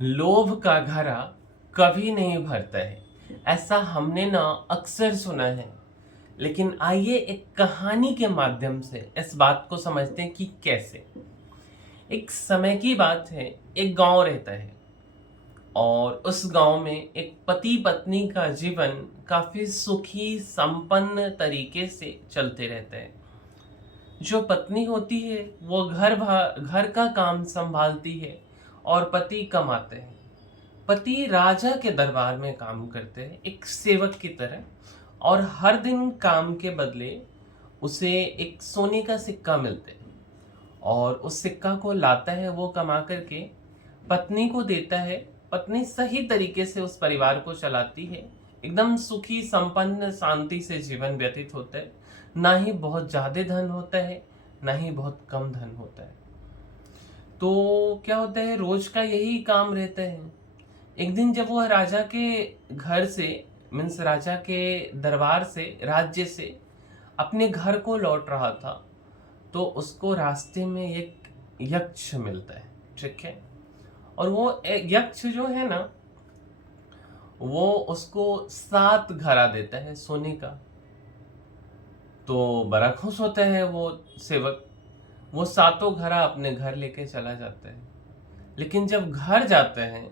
लोभ का घड़ा कभी नहीं भरता है, ऐसा हमने ना अक्सर सुना है। लेकिन आइए एक कहानी के माध्यम से इस बात को समझते हैं कि कैसे। एक समय की बात है, एक गांव रहता है और उस गांव में एक पति पत्नी का जीवन काफी सुखी संपन्न तरीके से चलते रहता है। जो पत्नी होती है वो घर का काम संभालती है और पति कमाते हैं। पति राजा के दरबार में काम करते हैं एक सेवक की तरह, और हर दिन काम के बदले उसे एक सोने का सिक्का मिलता है और उस सिक्का को लाता है वो कमा करके पत्नी को देता है। पत्नी सही तरीके से उस परिवार को चलाती है, एकदम सुखी संपन्न शांति से जीवन व्यतीत होता है। ना ही बहुत ज्यादा धन होता है, ना ही बहुत कम धन होता है। तो क्या होता है, रोज का यही काम रहता है। एक दिन जब वह राजा के घर से, मीन्स राजा के दरबार से, राज्य से अपने घर को लौट रहा था, तो उसको रास्ते में एक यक्ष मिलता है। ठीक है, और वो यक्ष जो है ना, वो उसको 7 घड़ा देता है सोने का। तो बड़ा खुश होता है वो सेवक, वो 7 घड़ा अपने घर लेके चला जाता है। लेकिन जब घर जाते हैं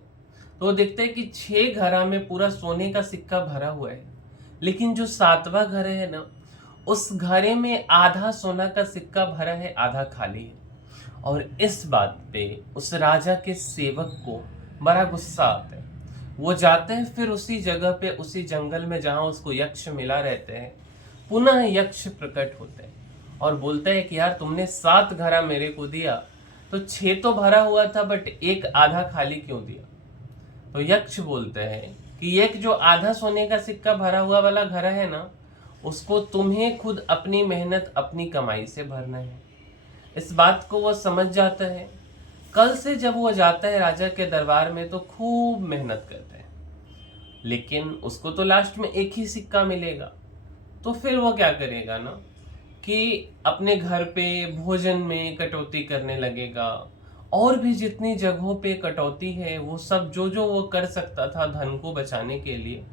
तो वो देखते हैं कि 6 घड़ा में पूरा सोने का सिक्का भरा हुआ है, लेकिन जो 7वां घर है ना, उस घड़े में आधा सोना का सिक्का भरा है, आधा खाली है। और इस बात पे उस राजा के सेवक को बड़ा गुस्सा आता है। वो जाते हैं फिर उसी जगह पे, उसी जंगल में जहां उसको यक्ष मिला रहते हैं। पुनः यक्ष प्रकट होते हैं और बोलता है कि यार तुमने 7 घड़ा मेरे को दिया, तो 6 तो भरा हुआ था, बट एक आधा खाली क्यों दिया? तो यक्ष बोलते हैं कि एक जो आधा सोने का सिक्का भरा हुआ वाला घड़ा है ना, उसको तुम्हें खुद अपनी मेहनत अपनी कमाई से भरना है। इस बात को वो समझ जाता है। कल से जब वो जाता है राजा के दरबार में तो खूब मेहनत करता है, लेकिन उसको तो लास्ट में एक ही सिक्का मिलेगा। तो फिर वो क्या करेगा ना, कि अपने घर पे भोजन में कटौती करने लगेगा, और भी जितनी जगहों पे कटौती है वो सब जो जो वो कर सकता था धन को बचाने के लिए,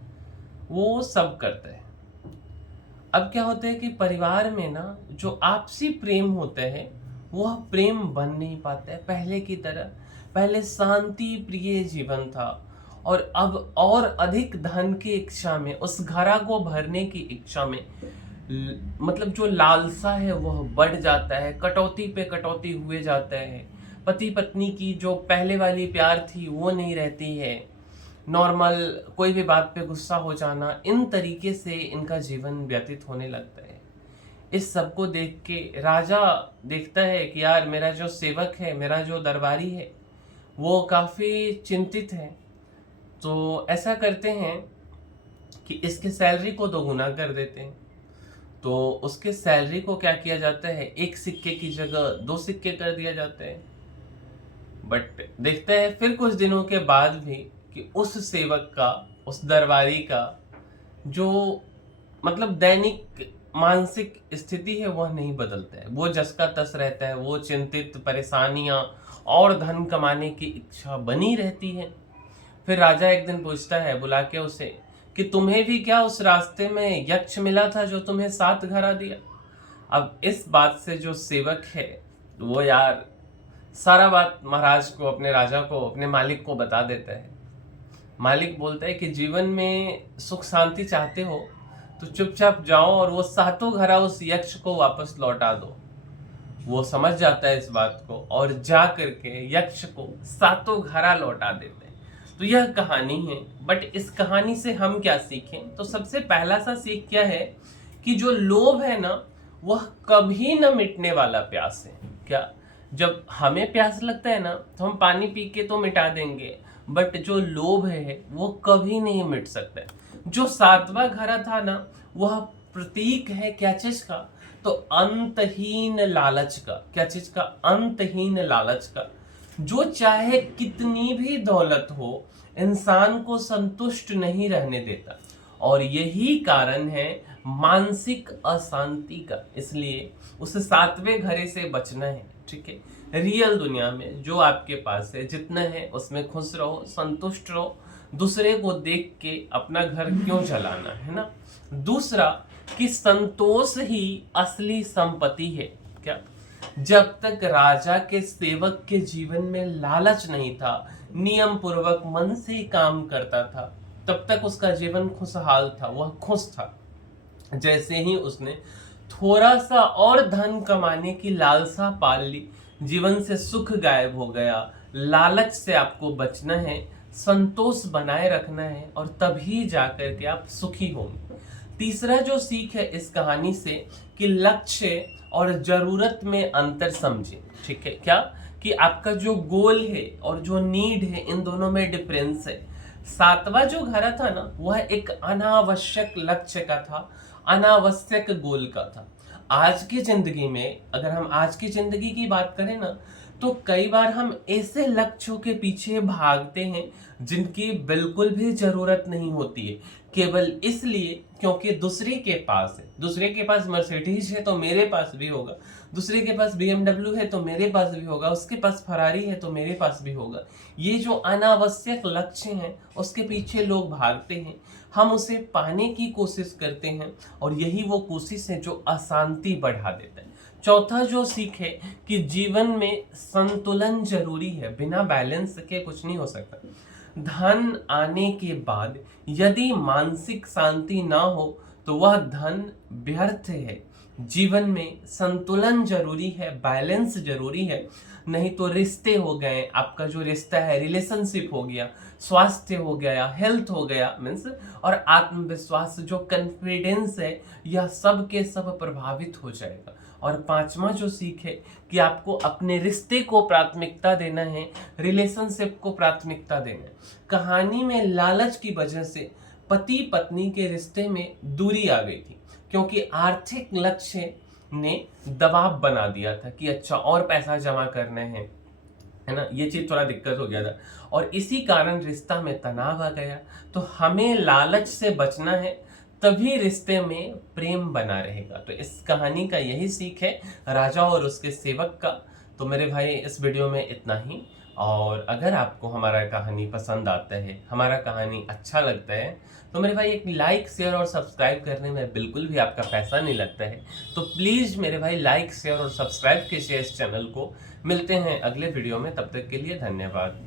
वो सब करता है। अब क्या होता है कि परिवार में ना जो आपसी प्रेम होते हैं, वह प्रेम बन नहीं पाता है पहले की तरह। पहले शांति प्रिय जीवन था, और अब और अधिक धन की इच्छा में, उस घड़ा को भरने की इच्छा में, मतलब जो लालसा है वह बढ़ जाता है, कटौती पे कटौती हुए जाता है। पति पत्नी की जो पहले वाली प्यार थी वो नहीं रहती है। नॉर्मल कोई भी बात पे गुस्सा हो जाना, इन तरीके से इनका जीवन व्यतीत होने लगता है। इस सब को देख के राजा देखता है कि यार मेरा जो सेवक है, मेरा जो दरबारी है, वो काफी चिंतित है। तो ऐसा करते हैं कि इसके सैलरी को 2 गुना कर देते हैं। तो उसके सैलरी को क्या किया जाता है, एक सिक्के की जगह 2 सिक्के कर दिया जाता है। बट देखते हैं फिर कुछ दिनों के बाद भी कि उस सेवक का, उस दरबारी का जो मतलब दैनिक मानसिक स्थिति है वह नहीं बदलता है। वो जस का तस रहता है, वो चिंतित, परेशानियां और धन कमाने की इच्छा बनी रहती है। फिर राजा एक दिन पूछता है बुला के उसे कि तुम्हें भी क्या उस रास्ते में यक्ष मिला था जो तुम्हें 7 घड़ा दिया? अब इस बात से जो सेवक है वो यार सारा बात महाराज को, अपने राजा को, अपने मालिक को बता देता है। मालिक बोलता है कि जीवन में सुख शांति चाहते हो तो चुपचाप जाओ और वो 7 घड़ा उस यक्ष को वापस लौटा दो। वो समझ जाता है इस बात को और जा करके यक्ष को 7 घड़ा लौटा देते हैं। तो यह कहानी है। बट इस कहानी से हम क्या सीखें? तो सबसे पहला सा सीख क्या है कि जो लोभ है ना, वह कभी न मिटने वाला प्यास है। क्या, जब हमें प्यास लगता है ना तो हम पानी पी के तो मिटा देंगे, बट जो लोभ है वो कभी नहीं मिट सकता है। जो 7वां घड़ा था ना, वह प्रतीक है क्या चीज का? तो अंतहीन लालच का। क्या चीज का? अंतहीन लालच का। जो चाहे कितनी भी दौलत हो, इंसान को संतुष्ट नहीं रहने देता, और यही कारण है मानसिक अशांति का। इसलिए उसे 7वें घड़े से बचना है। ठीक है, रियल दुनिया में जो आपके पास है जितना है उसमें खुश रहो, संतुष्ट रहो। दूसरे को देख के अपना घर क्यों चलाना, है ना। दूसरा कि संतोष ही असली संपत्ति है। क्या? जब तक राजा के सेवक के जीवन में लालच नहीं था, नियम पूर्वक मन से काम करता था, तब तक उसका जीवन खुशहाल था, वह खुश था। जैसे ही उसने थोड़ा सा और धन कमाने की लालसा पाल ली, जीवन से सुख गायब हो गया। लालच से आपको बचना है, संतोष बनाए रखना है, और तभी जाकर के आप सुखी होंगे। तीसरा जो सीख है इस कहानी से कि लक्ष्य और जरूरत में अंतर समझें। ठीक है? क्या कि आपका जो गोल है और जो नीड है, इन दोनों में डिफरेंस है। सातवां जो घड़ा था ना, वह एक अनावश्यक लक्ष्य का था, अनावश्यक गोल का था। आज की जिंदगी में अगर हम आज की जिंदगी की बात करें ना, तो कई बार हम ऐसे लक्ष्यों के पीछे भागते हैं जिनकी बिल्कुल भी जरूरत नहीं होती है, केवल इसलिए क्योंकि दूसरे के पास है। दूसरे के पास मर्सिडीज है तो मेरे पास भी होगा, दूसरे के पास BMW है तो मेरे पास भी होगा, उसके पास फरारी है तो मेरे पास भी होगा। ये जो अनावश्यक लक्ष्य हैं उसके पीछे लोग भागते हैं, हम उसे पाने की कोशिश करते हैं, और यही वो कोशिश है जो अशांति बढ़ा देता है। चौथा जो सीख है कि जीवन में संतुलन जरूरी है, बिना बैलेंस के कुछ नहीं हो सकता। धन आने के बाद यदि मानसिक शांति ना हो तो वह धन व्यर्थ है। जीवन में संतुलन जरूरी है, बैलेंस जरूरी है, नहीं तो रिश्ते हो गए, आपका जो रिश्ता है, रिलेशनशिप हो गया, स्वास्थ्य हो गया, हेल्थ हो गया मीन्स, और आत्मविश्वास जो कॉन्फिडेंस है, यह सब के सब प्रभावित हो जाएगा। और पांचवा जो सीख है कि आपको अपने रिश्ते को प्राथमिकता देना है, रिलेशनशिप को प्राथमिकता देना है। कहानी में लालच की वजह से पति पत्नी के रिश्ते में दूरी आ गई थी, क्योंकि आर्थिक लक्ष्य ने दबाव बना दिया था कि अच्छा और पैसा जमा करना है ना। ये चीज थोड़ा दिक्कत हो गया था, और इसी कारण रिश्ता में तनाव आ गया। तो हमें लालच से बचना है, तभी रिश्ते में प्रेम बना रहेगा। तो इस कहानी का यही सीख है, राजा और उसके सेवक का। तो मेरे भाई इस वीडियो में इतना ही, और अगर आपको हमारा कहानी पसंद आता है, हमारा कहानी अच्छा लगता है, तो मेरे भाई एक लाइक शेयर और सब्सक्राइब करने में बिल्कुल भी आपका पैसा नहीं लगता है। तो प्लीज़ मेरे भाई लाइक शेयर और सब्सक्राइब कीजिए इस चैनल को। मिलते हैं अगले वीडियो में, तब तक के लिए धन्यवाद।